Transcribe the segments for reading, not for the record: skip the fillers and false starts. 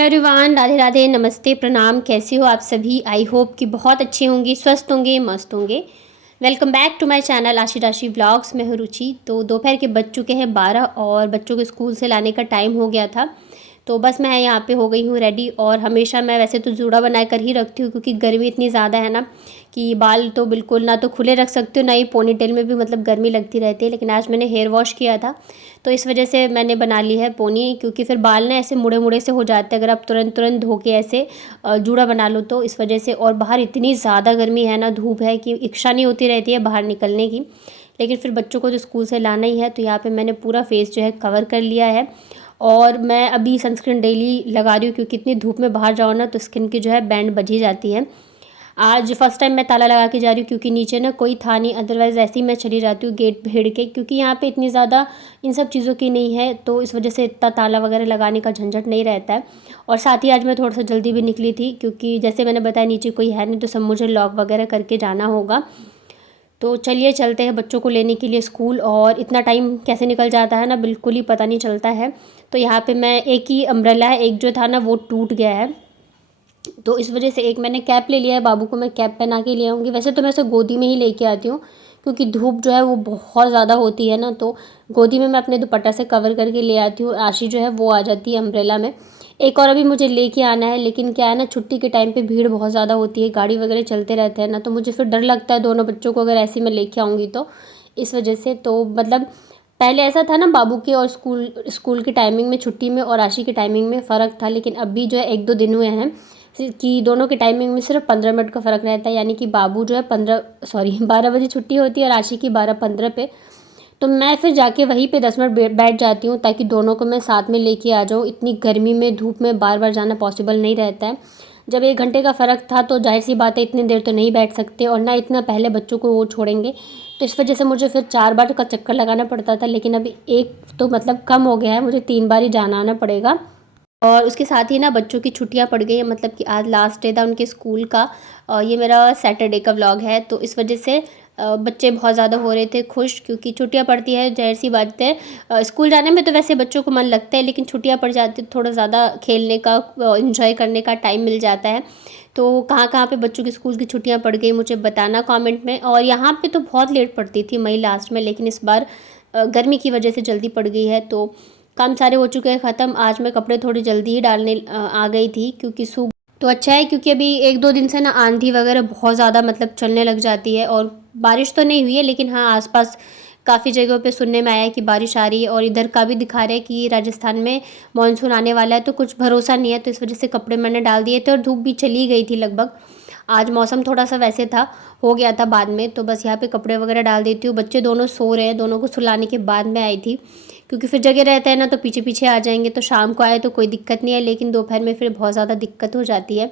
Hello everyone, Radhe Radhe, नमस्ते, प्रणाम। कैसे हो आप सभी? आई होप कि बहुत अच्छे होंगे, स्वस्थ होंगे, मस्त होंगे। Welcome back to my channel Aashi Rashi vlogs में हूँ रुचि। तो दोपहर के बज चुके हैं 12 और बच्चों को स्कूल से लाने का टाइम हो गया था। तो बस मैं यहाँ पे हो गई हूँ रेडी। और हमेशा मैं वैसे तो जूड़ा बना कर ही रखती हूँ क्योंकि गर्मी इतनी ज़्यादा है ना कि बाल तो बिल्कुल ना तो खुले रख सकती हूँ, ना ही पोनी टेल में भी मतलब गर्मी लगती रहती है। लेकिन आज मैंने हेयर वॉश किया था तो इस वजह से मैंने बना ली है पोनी, क्योंकि फिर बाल ना ऐसे मुड़े मुड़े से हो जाते हैं अगर आप तुरंत तुरंत धो के ऐसे जूड़ा बना लो तो इस वजह से। और बाहर इतनी ज़्यादा गर्मी है ना, धूप है कि इच्छा नहीं होती रहती है बाहर निकलने की। लेकिन फिर बच्चों को तो स्कूल से लाना ही है तो यहाँ पे मैंने पूरा फेस जो है कवर कर लिया है। और मैं अभी सनस्क्रीन डेली लगा रही हूँ क्योंकि इतनी धूप में बाहर जाओ ना तो स्किन की जो है बैंड बज ही जाती है। आज फर्स्ट टाइम मैं ताला लगा के जा रही हूँ क्योंकि नीचे ना कोई था नहीं, अदरवाइज़ ऐसे ही मैं चली जाती हूँ गेट भेड़ के, क्योंकि यहाँ पे इतनी ज़्यादा इन सब चीज़ों की नहीं है तो इस वजह से इतना ताला वगैरह लगाने का झंझट नहीं रहता है। और साथ ही आज मैं थोड़ा सा जल्दी भी निकली थी क्योंकि जैसे मैंने बताया नीचे कोई है नहीं तो सब मुझे लॉक वगैरह करके जाना होगा। तो चलिए चलते हैं बच्चों को लेने के लिए स्कूल। और इतना टाइम कैसे निकल जाता है ना, बिल्कुल ही पता नहीं चलता है। तो यहाँ पे मैं एक ही अम्ब्रेला है, एक जो था ना वो टूट गया है तो इस वजह से एक मैंने कैप ले लिया है। बाबू को मैं कैप पहना के ले आऊँगी। वैसे तो मैं उसे गोदी में ही लेके आती हूँ क्योंकि धूप जो है वो बहुत ज़्यादा होती है ना, तो गोदी में मैं अपने दुपट्टा से कवर करके ले आती हूँ। आशी जो है वो आ जाती है अम्ब्रेला में। एक और अभी मुझे लेके आना है, लेकिन क्या है ना छुट्टी के टाइम पे भीड़ बहुत ज़्यादा होती है, गाड़ी वगैरह चलते रहते हैं ना, तो मुझे फिर डर लगता है दोनों बच्चों को अगर ऐसे मैं लेके आऊँगी तो इस वजह से। तो मतलब पहले ऐसा था ना, बाबू के और स्कूल की टाइमिंग में छुट्टी में और आशी की टाइमिंग में फ़र्क था। लेकिन अभी जो है 1-2 दिन हुए हैं कि दोनों के टाइमिंग में सिर्फ 15 मिनट का फ़र्क रहता है। यानी कि बाबू जो है 12 बजे छुट्टी होती है और आशी की 12:15 पे। तो मैं फिर जाके वहीं पे 10 मिनट बैठ जाती हूँ ताकि दोनों को मैं साथ में लेके आ जाऊँ। इतनी गर्मी में धूप में बार बार जाना पॉसिबल नहीं रहता है। जब 1 घंटे का फ़र्क था तो जाहिर सी बात है इतनी देर तो नहीं बैठ सकते और ना इतना पहले बच्चों को वो छोड़ेंगे। तो इस वजह से मुझे फिर 4 बार का चक्कर लगाना पड़ता था, लेकिन अभी एक तो मतलब कम हो गया है, मुझे 3 बार ही जाना आना पड़ेगा। और उसके साथ ही ना बच्चों की छुट्टियां पड़ गई हैं, मतलब कि आज लास्ट डे था उनके स्कूल का। ये मेरा सैटरडे का व्लॉग है तो इस वजह से बच्चे बहुत ज़्यादा हो रहे थे खुश क्योंकि छुट्टियां पड़ती है। जाहिर सी बात है स्कूल जाने में तो वैसे बच्चों को मन लगता है, लेकिन छुट्टियां पड़ जाती तो थोड़ा ज़्यादा खेलने का इंजॉय करने का टाइम मिल जाता है। तो कहाँ कहाँ पे बच्चों की स्कूल की छुट्टियां पड़ गई मुझे बताना कमेंट में। और यहाँ पे तो बहुत लेट पड़ती थी मई लास्ट में, लेकिन इस बार गर्मी की वजह से जल्दी पड़ गई है। तो काम सारे हो चुके हैं ख़त्म। आज मैं कपड़े थोड़ी जल्दी ही डालने आ गई थी क्योंकि सूख तो अच्छा है, क्योंकि अभी 1-2 दिन से ना आंधी वगैरह बहुत ज़्यादा मतलब चलने लग जाती है। और बारिश तो नहीं हुई है, लेकिन हाँ आसपास काफ़ी जगहों पे सुनने में आया है कि बारिश आ रही है। और इधर का भी दिखा रहे हैं कि राजस्थान में मानसून आने वाला है, तो कुछ भरोसा नहीं है। तो इस वजह से कपड़े मैंने डाल दिए थे और धूप भी चली गई थी लगभग। आज मौसम थोड़ा सा वैसे था, हो गया था बाद में, तो बस यहाँ पे कपड़े वगैरह डाल देती हूँ। बच्चे दोनों सो रहे हैं, दोनों को सुलाने के बाद में आई थी क्योंकि फिर जगह रहता है ना तो पीछे पीछे आ जाएंगे। तो शाम को आए तो कोई दिक्कत नहीं है, लेकिन दोपहर में फिर बहुत ज़्यादा दिक्कत हो जाती है।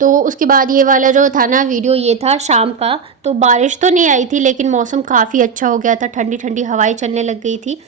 तो उसके बाद ये वाला जो था ना वीडियो, ये था शाम का। तो बारिश तो नहीं आई थी लेकिन मौसम काफ़ी अच्छा हो गया था, ठंडी ठंडी हवाएं चलने लग गई थी।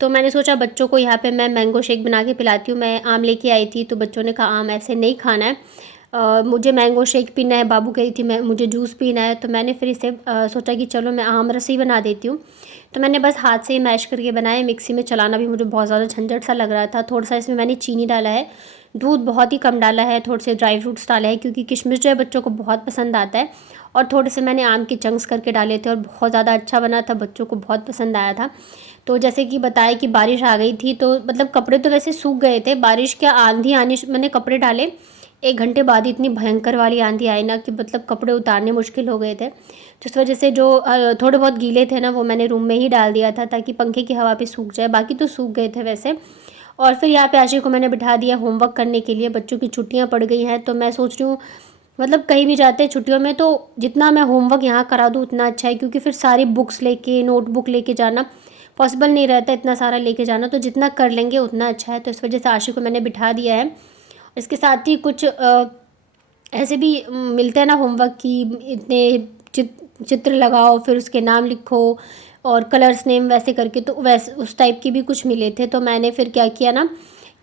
तो मैंने सोचा बच्चों को यहाँ पे मैं मैंगो शेक बना के पिलाती हूँ। मैं आम लेके आई थी तो बच्चों ने कहा आम ऐसे नहीं खाना है, मुझे मैंगो शेक पीना है। बाबू कही थी मैं मुझे जूस पीना है, तो मैंने फिर इसे सोचा कि चलो मैं आम रस ही बना देती हूँ। तो मैंने बस हाथ से ही मैश करके बनाया, मिक्सी में चलाना भी मुझे बहुत ज़्यादा झंझट सा लग रहा था। थोड़ा सा इसमें मैंने चीनी डाला है, दूध बहुत ही कम डाला है, थोड़े से ड्राई फ्रूट्स डाले हैं क्योंकि किशमिश जो है बच्चों को बहुत पसंद आता है। और थोड़े से मैंने आम के चंक्स करके डाले थे और बहुत ज़्यादा अच्छा बना था, बच्चों को बहुत पसंद आया था। तो जैसे कि बताया कि बारिश आ गई थी तो मतलब कपड़े तो वैसे सूख गए थे, बारिश क्या आंधी आने मैंने कपड़े डाले 1 घंटे बाद ही इतनी भयंकर वाली आंधी आई ना कि मतलब कपड़े उतारने मुश्किल हो गए थे। तो इस वजह से जो थोड़े बहुत गीले थे ना वो मैंने रूम में ही डाल दिया था ताकि पंखे की हवा पे सूख जाए, बाकी तो सूख गए थे वैसे। और फिर यहाँ पे आशी को मैंने बिठा दिया होमवर्क करने के लिए। बच्चों की छुट्टियाँ पड़ गई हैं तो मैं सोच रही हूँ मतलब कहीं भी जाते हैं छुट्टियों में तो जितना मैं होमवर्क यहाँ करा दूँ उतना अच्छा है, क्योंकि फिर सारी बुक्स लेके नोटबुक लेके जाना पॉसिबल नहीं रहता, इतना सारा लेके जाना, तो जितना कर लेंगे उतना अच्छा है। तो इस वजह से आशी को मैंने बिठा दिया है। इसके साथ ही कुछ ऐसे भी मिलते हैं ना होमवर्क की, इतने चित्र लगाओ, फिर उसके नाम लिखो और कलर्स नेम वैसे करके, तो वैसे उस टाइप की भी कुछ मिले थे। तो मैंने फिर क्या किया ना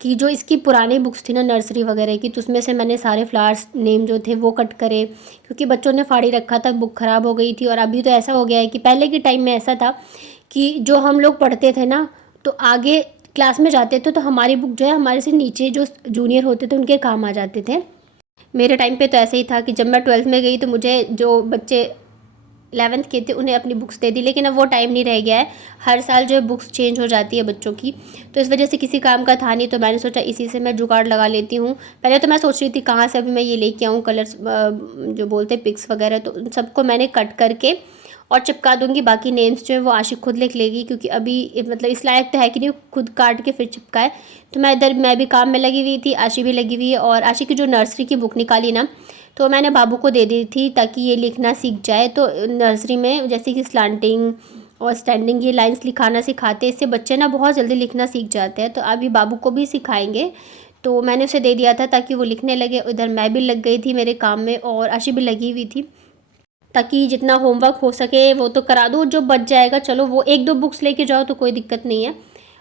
कि जो इसकी पुरानी बुक्स थी ना नर्सरी वगैरह की, तो उसमें से मैंने सारे फ्लावर्स नेम जो थे वो कट करे, क्योंकि बच्चों ने फाड़ी रखा था, बुक ख़राब हो गई थी। और अभी तो ऐसा हो गया है कि पहले के टाइम में ऐसा था कि जो हम लोग पढ़ते थे ना, तो आगे क्लास में जाते थे तो हमारी बुक जो है हमारे से नीचे जो जूनियर होते थे उनके काम आ जाते थे। मेरे टाइम पे तो ऐसे ही था कि जब मैं 12th में गई तो मुझे जो बच्चे 11th के थे उन्हें अपनी बुक्स दे दी, लेकिन अब वो टाइम नहीं रह गया है। हर साल जो है बुक्स चेंज हो जाती है बच्चों की, तो इस वजह से किसी काम का था नहीं, तो मैंने सोचा इसी से मैं जुगाड़ लगा लेती हूँ। पहले तो मैं सोच रही थी कहाँ से अभी मैं ये लेके आऊँ कलर्स, जो बोलते हैं पिक्स वगैरह, तो उन सबको मैंने कट करके और चिपका दूंगी। बाकी नेम्स जो है वो आशिक खुद लिख लेगी, क्योंकि अभी मतलब इस लायक तो है कि नहीं खुद काट के फिर चिपकाए। तो मैं भी काम में लगी हुई थी, आशी भी लगी हुई है। और आशी की जो नर्सरी की बुक निकाली ना, तो मैंने बाबू को दे दी थी ताकि ये लिखना सीख जाए। तो नर्सरी में जैसे कि स्लांटिंग और स्टैंडिंग ये लाइंस लिखाना सिखाते हैं, इससे बच्चे ना बहुत जल्दी लिखना सीख जाते हैं। तो अभी बाबू को भी सिखाएंगे, तो मैंने उसे दे दिया था ताकि वो लिखने लगे। उधर मैं भी लग गई थी मेरे काम में और आशी भी लगी हुई थी, ताकि जितना होमवर्क हो सके वो तो करा दूँ, जो बच जाएगा चलो वो एक दो बुक्स लेके जाओ तो कोई दिक्कत नहीं है।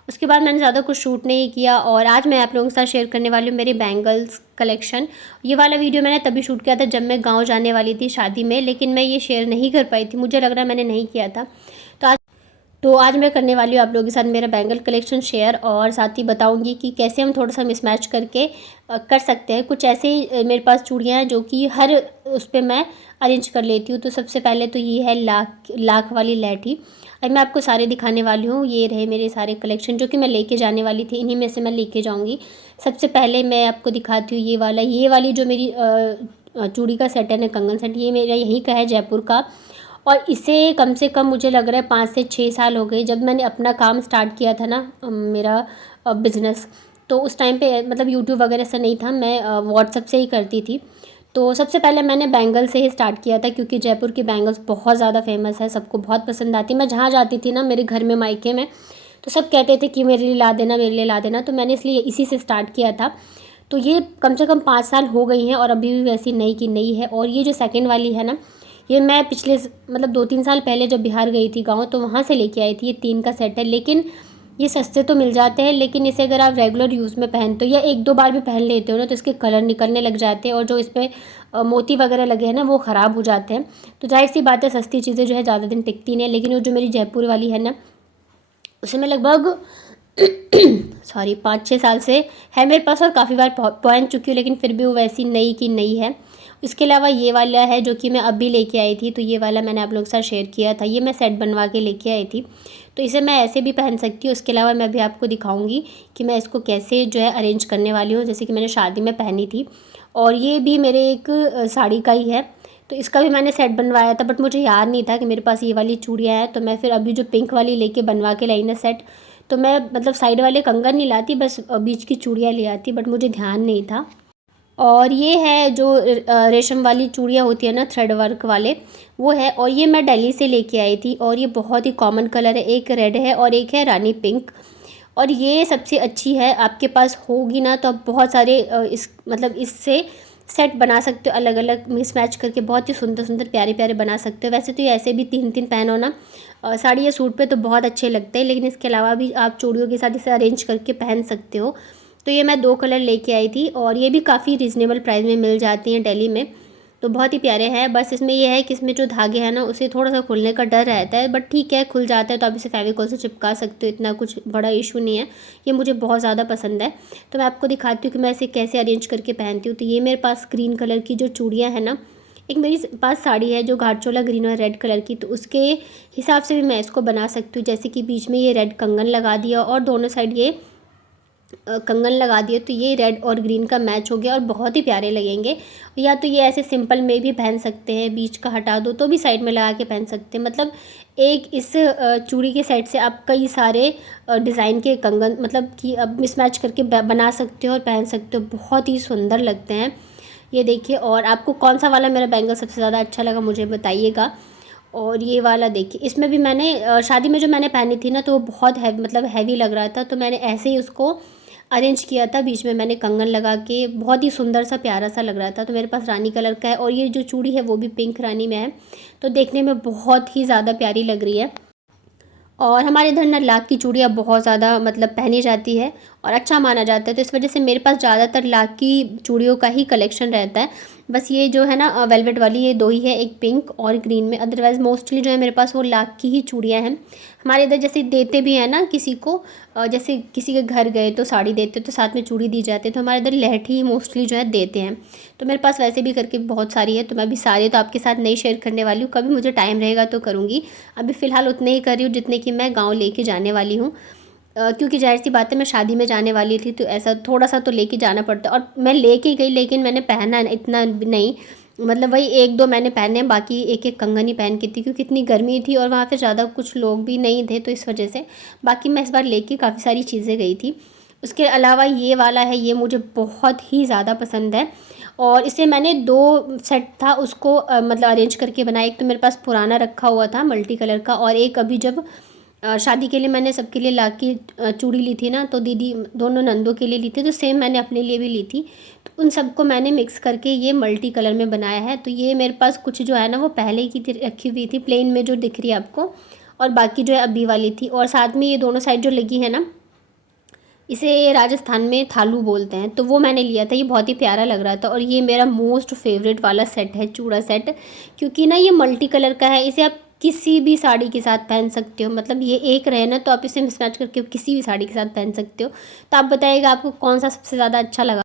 उसके बाद मैंने ज़्यादा कुछ शूट नहीं किया। और आज मैं आप लोगों के साथ शेयर करने वाली हूँ मेरी बैंगल्स कलेक्शन। ये वाला वीडियो मैंने तभी शूट किया था जब मैं गांव जाने वाली थी शादी में, लेकिन मैं ये शेयर नहीं कर पाई थी, मुझे लग रहा है मैंने नहीं किया था। तो आज मैं करने वाली हूँ आप लोगों के साथ मेरा बैंगल कलेक्शन शेयर, और साथ ही बताऊंगी कि कैसे हम थोड़ा सा मिसमैच करके कर सकते हैं। कुछ ऐसे ही मेरे पास चूड़ियाँ हैं जो कि हर उस पर मैं अरेंज कर लेती हूँ। तो सबसे पहले तो ये है लाख वाली लैठी। अब मैं आपको सारे दिखाने वाली हूँ। ये रहे मेरे सारे कलेक्शन जो कि मैं लेके जाने वाली थी, इन्हीं में से मैं लेके जाऊँगी। सबसे पहले मैं आपको दिखाती हूँ ये वाली जो मेरी चूड़ी का सेट है ना, कंगन सेट, ये मेरा यहीं का है, जयपुर का। और इसे कम से कम मुझे लग रहा है 5 से 6 साल हो गए जब मैंने अपना काम स्टार्ट किया था ना, मेरा बिज़नेस। तो उस टाइम पे मतलब यूट्यूब वगैरह से नहीं था, मैं व्हाट्सएप से ही करती थी। तो सबसे पहले मैंने बैंगल से ही स्टार्ट किया था, क्योंकि जयपुर की बैंगल्स बहुत ज़्यादा फेमस है, सबको बहुत पसंद आती। मैं जहाँ जाती थी ना मेरे घर में मायके में, तो सब कहते थे कि मेरे लिए ला देना, मेरे लिए ला देना। तो मैंने इसलिए इसी से स्टार्ट किया था। तो ये कम से कम 5 साल हो गई हैं और अभी भी वैसी नई की नई है। और ये जो सेकेंड वाली है ना, ये मैं पिछले मतलब 2-3 साल पहले जब बिहार गई थी गाँव, तो वहाँ से लेके आई थी। ये 3 का सेट है, लेकिन ये सस्ते तो मिल जाते हैं, लेकिन इसे अगर आप रेगुलर यूज़ में पहनते हो या 1-2 बार भी पहन लेते हो ना, तो इसके कलर निकलने लग जाते हैं और जो इस पर मोती वगैरह लगे हैं ना वो ख़राब हो जाते हैं। तो जाहिर सी बात है सस्ती चीज़ें जो है ज़्यादा दिन टिकती नहीं है। लेकिन वो जो मेरी जयपुर वाली है ना, उसे मैं लगभग सॉरी 5-6 साल से है मेरे पास और काफ़ी बार पहन चुकी हूँ, लेकिन फिर भी वो वैसी नई की नई है। इसके अलावा ये वाला है जो कि मैं अभी लेके आई थी, तो ये वाला मैंने आप लोगों के साथ शेयर किया था। ये मैं सेट बनवा के लेके आई थी, तो इसे मैं ऐसे भी पहन सकती हूँ। इसके अलावा मैं अभी आपको दिखाऊंगी कि मैं इसको कैसे जो है अरेंज करने वाली हूँ, जैसे कि मैंने शादी में पहनी थी। और ये भी मेरे एक साड़ी का ही है, तो इसका भी मैंने सेट बनवाया था, बट मुझे याद नहीं था कि मेरे पास ये वाली चूड़ियाँ हैं। तो मैं फिर अभी जो पिंक वाली लेके बनवा के लाई ना सेट, तो मैं मतलब साइड वाले कंगन नहीं लाती, बस बीच की चूड़ियाँ ले आती, बट मुझे ध्यान नहीं था। और ये है जो रेशम वाली चूड़ियाँ होती है ना, थ्रेड वर्क वाले, वो है। और ये मैं दिल्ली से लेके आई थी, और ये बहुत ही कॉमन कलर है, एक रेड है और एक है रानी पिंक। और ये सबसे अच्छी है, आपके पास होगी ना तो आप बहुत सारे इस मतलब इससे सेट बना सकते हो, अलग अलग मिस मैच करके बहुत ही सुंदर सुंदर प्यारे प्यारे बना सकते हो। वैसे तो ये ऐसे भी 3-3 पहनो ना साड़ी या सूट पे तो बहुत अच्छे लगते हैं, लेकिन इसके अलावा भी आप चूड़ियों के साथ इसे अरेंज करके पहन सकते हो। तो ये मैं 2 कलर लेके आई थी, और ये भी काफ़ी रिजनेबल प्राइस में मिल जाती हैं दिल्ली में, तो बहुत ही प्यारे हैं। बस इसमें ये है कि इसमें जो धागे हैं ना उसे थोड़ा सा खुलने का डर रहता है, बट ठीक है खुल जाता है, तो आप इसे फेविकॉल से चिपका सकते हो, इतना कुछ बड़ा इशू नहीं है। ये मुझे बहुत ज़्यादा पसंद है, तो मैं आपको दिखाती हूँ कि मैं इसे कैसे अरेंज करके पहनती हूँ। तो ये मेरे पास ग्रीन कलर की जो चूड़ियाँ हैं ना, एक मेरे पास साड़ी है जो घाटचोला ग्रीन और रेड कलर की, तो उसके हिसाब से भी मैं इसको बना सकती हूँ। जैसे कि बीच में ये रेड कंगन लगा दिया और दोनों साइड ये कंगन लगा दिए, तो ये रेड और ग्रीन का मैच हो गया और बहुत ही प्यारे लगेंगे। या तो ये ऐसे सिंपल में भी पहन सकते हैं, बीच का हटा दो तो भी साइड में लगा के पहन सकते हैं। मतलब एक इस चूड़ी के सेट से आप कई सारे डिज़ाइन के कंगन मतलब कि अब मिसमैच करके बना सकते हो और पहन सकते हो, बहुत ही सुंदर लगते हैं। ये देखिए, और आपको कौन सा वाला मेरा बैंगल सबसे ज़्यादा अच्छा लगा मुझे बताइएगा। और ये वाला देखिए, इसमें भी मैंने शादी में जो मैंने पहनी थी ना, तो वो बहुत मतलब हैवी लग रहा था, तो मैंने ऐसे ही उसको अरेंज किया था। बीच में मैंने कंगन लगा के, बहुत ही सुंदर सा प्यारा सा लग रहा था। तो मेरे पास रानी कलर का है और ये जो चूड़ी है वो भी पिंक रानी में है, तो देखने में बहुत ही ज़्यादा प्यारी लग रही है। और हमारे इधर ना लाख की चूड़ियाँ बहुत ज़्यादा मतलब पहनी जाती है और अच्छा माना जाता है, तो इस वजह से मेरे पास ज़्यादातर लाख की चूड़ियों का ही कलेक्शन रहता है। बस ये जो है ना वेलवेट वाली, ये दो ही है, एक पिंक और ग्रीन में। अदरवाइज़ मोस्टली जो है मेरे पास वो लाख की ही चूड़ियाँ हैं। हमारे इधर जैसे देते भी हैं ना किसी को, जैसे किसी के घर गए तो साड़ी देते तो साथ में चूड़ी दी जाती है, तो हमारे इधर लहठी ही मोस्टली जो है देते हैं। तो मेरे पास वैसे भी करके बहुत सारी है, तो मैं अभी सारी तो आपके साथ नहीं शेयर करने वाली हूँ, कभी मुझे टाइम रहेगा तो करूँगी। अभी फ़िलहाल उतने ही कर रही हूँ जितने कि मैं गाँव लेके जाने वाली हूँ, क्योंकि जाहिर सी बात है मैं शादी में जाने वाली थी, तो ऐसा थोड़ा सा तो लेके जाना पड़ता है। और मैं लेके गई लेकिन मैंने पहना इतना नहीं, मतलब वही एक दो मैंने पहने, बाकी एक एक कंगन ही पहन के थी, क्योंकि इतनी गर्मी थी और वहाँ पे ज़्यादा कुछ लोग भी नहीं थे, तो इस वजह से। बाकी मैं इस बार लेके काफ़ी सारी चीज़ें गई थी। उसके अलावा ये वाला है, ये मुझे बहुत ही ज़्यादा पसंद है और इसे मैंने दो सेट था उसको मतलब अरेंज करके बनाया। एक तो मेरे पास पुराना रखा हुआ था मल्टी कलर का, और एक अभी जब शादी के लिए मैंने सबके लिए लाख की चूड़ी ली थी ना, तो दीदी दोनों नंदों के लिए ली थी, तो सेम मैंने अपने लिए भी ली थी। तो उन सबको मैंने मिक्स करके ये मल्टी कलर में बनाया है। तो ये मेरे पास कुछ जो है ना वो पहले की रखी हुई थी प्लेन में जो दिख रही है आपको, और बाकी जो है अभी वाली थी। और साथ में ये दोनों साइड जो लगी है ना, इसे राजस्थान में थालू बोलते हैं, तो वो मैंने लिया था। ये बहुत ही प्यारा लग रहा था और ये मेरा मोस्ट फेवरेट वाला सेट है, चूड़ा सेट, क्योंकि ना ये मल्टी कलर का है। इसे आप किसी भी साड़ी के साथ पहन सकते हो, मतलब ये एक रहे ना तो आप इसे मिसमैच करके किसी भी साड़ी के साथ पहन सकते हो। तो आप बताइएगा आपको कौन सा सबसे ज़्यादा अच्छा लगा।